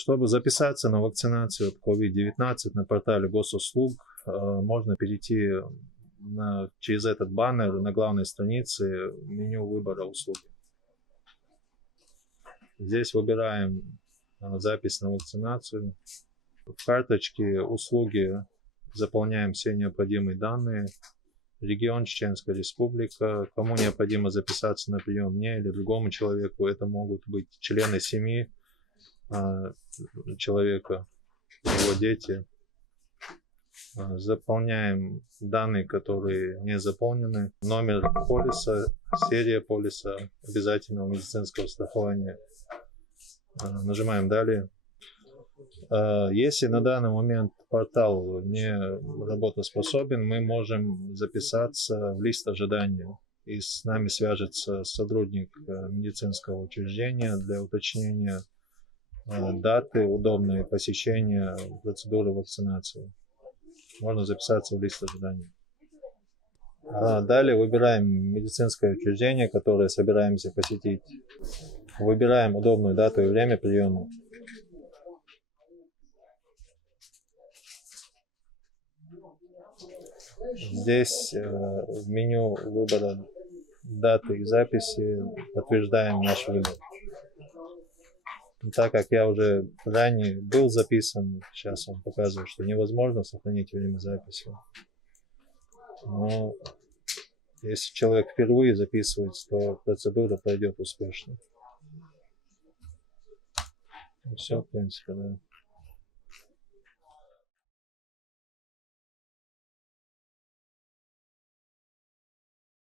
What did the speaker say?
Чтобы записаться на вакцинацию от COVID-19 на портале госуслуг, можно перейти через этот баннер на главной странице меню выбора услуги. Здесь выбираем запись на вакцинацию. В карточке услуги заполняем все необходимые данные. Регион Чеченская Республика. Кому необходимо записаться на прием, мне или другому человеку. Это могут быть члены семьи человека, его дети. Заполняем данные, которые не заполнены. Номер полиса, серия полиса обязательного медицинского страхования. Нажимаем «Далее». Если на данный момент портал не работоспособен, мы можем записаться в лист ожидания. И с нами свяжется сотрудник медицинского учреждения для уточнения даты удобной посещения процедуры вакцинации. Можно записаться в лист ожидания. Далее выбираем медицинское учреждение, которое собираемся посетить. Выбираем удобную дату и время приема. Здесь в меню выбора даты и записи подтверждаем наш выбор. Так как я уже ранее был записан, сейчас вам показываю, что невозможно сохранить время записи. Но если человек впервые записывается, то процедура пройдет успешно. Все, в принципе, да.